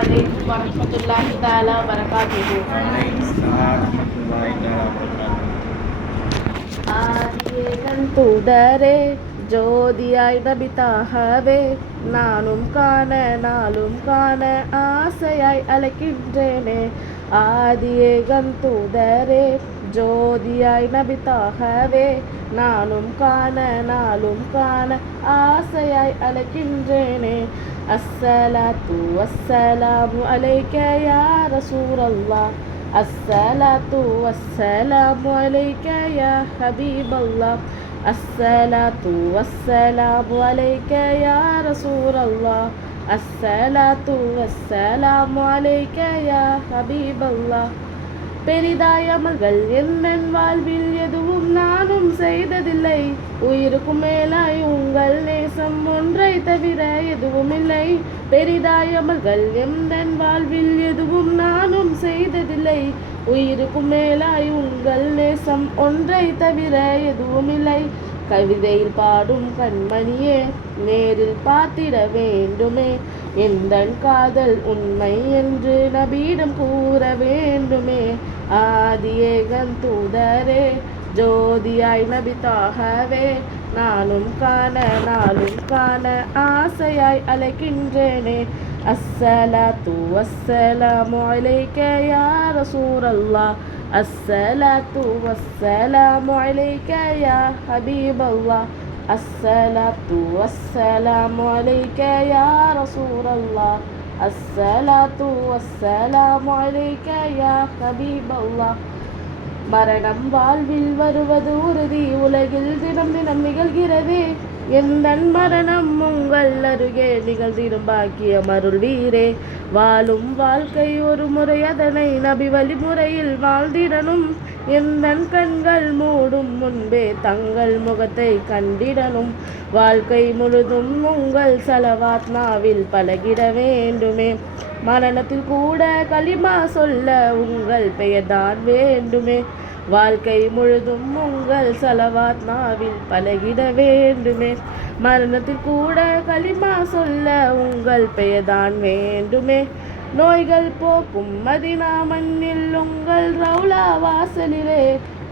alaikum warahmatullahi taala wabarakatuh. ஆதியேகன் தூதரே ஜோதியாய் நபித்தாகவே நானும் காண நாளும் காண ஆசையாய் அழைக்கின்றேனே. ஆதியேகன் தூதரே ஜோதியாய் நபித்தாகவே நானும் காண நாளும் காண ஆசையாய் அழைக்கின்றேனே. அஸ்ஸலாத்து வஸ்ஸலாமு அலைக்க யா ரசூலல்லாஹ். الصلاة والسلام عليك يا حبيب الله. الصلاة والسلام عليك يا رسول الله. الصلاة والسلام عليك يا حبيب الله. பெரிதாய் அமல்கள் என் வாழ்வில் எதுவும் நானும் செய்ததில்லை. உயிருக்கும் மேலாய் உங்கள் நேசம் ஒன்றை தவிர எதுவும் இல்லை. பெரிதாய் அமல்கள் என் வாழ்வில் எதுவும் நானும் செய்ததில்லை. உயிருக்கும் மேலாய் உங்கள் நேசம் ஒன்றை தவிர எதுவும் இல்லை. கவிதையில் பாடும் கண்மணியே நேரில் பார்த்திட வேண்டுமே. எந்தன் காதல் உண்மை என்று நபியிடம் கூற வேண்டுமே. ஆதியேகன் தூதரே ஜோதியாய் நபித்தாகவே நானும் காண நாளும் காண ஆசையாய் அழைக்கின்றேனே. அஸ்ஸலாத்து வஸ்ஸலாமு அலைக்க யா ரசூலல்லாஹ். الصلاة والسلام عليك يا حبيب الله. الصلاة والسلام عليك يا رسول الله. الصلاة والسلام عليك يا حبيب الله. மரணம் வாழ்வில் வருவது உறுதி, உலகில் தினம் தினம் நிகழ்கிறதே. எந்தன் மரணம் உங்கள் அருகே நிகழ்ந்திடும் பாக்கியம் அருள்வீரே. வாழும் வாழ்க்கை ஒரு முறை, அதனை நபி வழிமுறையில் வாழ்ந்திடனும். எந்தன் கண்கள் மூடும் முன்பே தங்கள் முகத்தை கண்டிடனும். வாழ்க்கை முழுதும் உங்கள் சலவாத் நாவில் பழகிட வேண்டுமே. மரணத்தில் கூட களிமா சொல்ல உங்கள் பெயர்தான் வேண்டுமே. வாழ்க்கை முழுதும் உங்கள் சலவாத் நாவில் பழகிட வேண்டுமே. மரணத்தில் கூட களிமா சொல்ல உங்கள் பெயர்தான் வேண்டுமே. நோய்கள் போக்கும் மதினா மண்ணில் உங்கள் ரவுலா வாசலிலே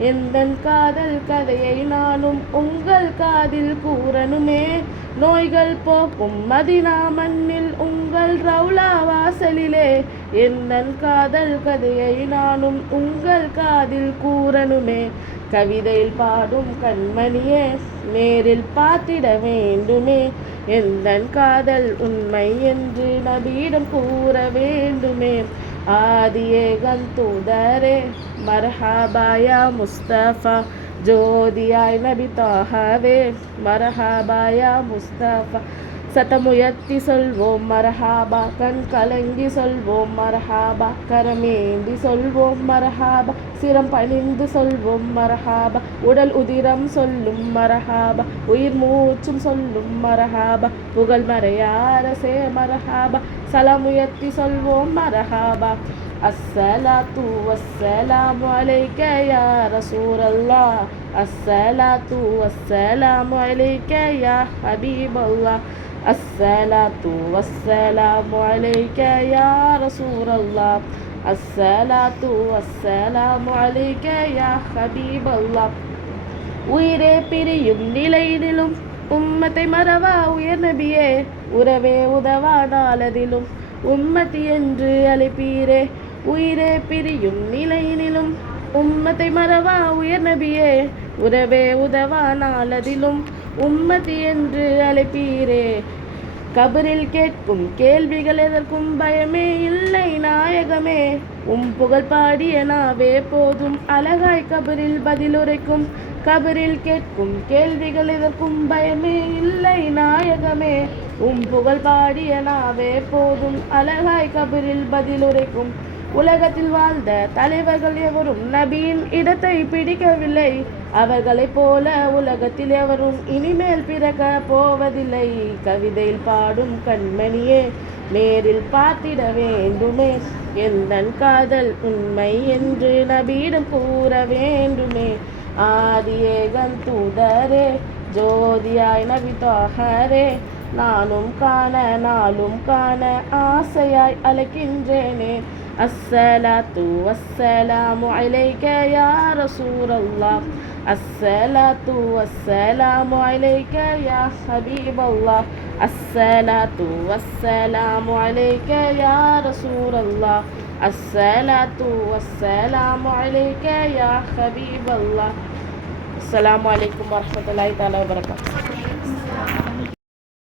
எந்தன் காதல் கதையை நானும் உங்கள் காதில் கூறணுமே. நோய்கள் போக்கும் மதினா மண்ணில் உங்கள் ரவுலா வாசலிலே எந்தன் காதல் கதையை நானும் உங்கள் காதில் கூறணுமே. கவிதையில் பாடும் கண்மணியே நேரில் பார்த்திட வேண்டுமே. எந்தன் காதல் உண்மை என்று நபியிடம் கூற வேண்டுமே. ஆதியேகன் தூதரே மர்ஹபா யா முஸ்தபா ஜோதியாய் நபித்தாகவே மர்ஹபா யா முஸ்தபா. சட்டமுயர்த்தி சொல்வோம் மர்ஹபா, கண் கலங்கி சொல்வோம் மர்ஹபா, கரமேந்தி சொல்வோம் மர்ஹபா, சிரம் பணிந்து சொல்வோம் மர்ஹபா, உடல் உதிரம் சொல்லும் மர்ஹபா, உயிர் மூச்சும் சொல்லும் மர்ஹபா, புகழ் மறையாரசே மர்ஹபா, சலமுயர்த்தி சொல்வோம் மர்ஹபா. அஸ்ஸலாத்து வஸ்ஸலாமு அலைக்க யா ரசூலல்லாஹ். அஸ்ஸலாத்து வஸ்ஸலாமு அலைக்க யா ஹபீபல்லாஹ். الصلاة والسلام عليك يا رسول الله. الصلاة والسلام عليك يا حبيب الله. உயிரே பிரியும் நிலையிலும் உம்மத்தை மறவா உயர் நபியே. உறவே உதவா நாளதிலும் உம்மத்தி என்று அழைப்பீரே. உயிரே பிரியும் நிலையினிலும் உம்மத்தை மறவா உயர் நபியே. உறவே உதவா நாளதிலும் உம்மத்தி என்று அழைப்பீரே. கபரில் கேட்கும் கேள்விகள் எதற்கும் பயமே இல்லை நாயகமே. புகழ் பாடிய நாவே போதும் அழகாய் கபரில் பதிலுரைக்கும். கபரில் கேட்கும் கேள்விகள் எதற்கும் பயமே இல்லை நாயகமே. புகழ் பாடிய நாவே போதும் அழகாய் கபரில் பதிலுரைக்கும். உலகத்தில் வாழ்ந்த தலைவர்கள் எவரும் நபியின் இடத்தை பிடிக்கவில்லை. அவர்களைப் போல உலகத்தில் எவரும் இனிமேல் பிறக்க போவதில்லை. கவிதையில் பாடும் கண்மணியே நேரில் பார்த்திட வேண்டுமே. எந்தன் காதல் உண்மை என்று நபியிடம் கூற வேண்டுமே. ஆதியேகன் தூதரே ஜோதியாய் நபித்தாகவே நானும் காண நாளும் காண ஆசையாய் அழைக்கின்றேனே. அஸ்ஸலாத்து வஸ்ஸலாமு அலைக யா ரசூலல்லாஹ். அஸ்ஸலாத்து வஸ்ஸலாமு அலைக யா ஹபீபல்லாஹ். அஸ்ஸலாத்து வஸ்ஸலாமு அலைக யா ரசூலல்லாஹ். அஸ்ஸலாத்து வஸ்ஸலாமு அலைக யா ஹபீபல்லாஹ். அஸ்ஸலாமு அலைக்கும் வரஹ்மத்துல்லாஹி தஆலா வபரகாத்துஹு.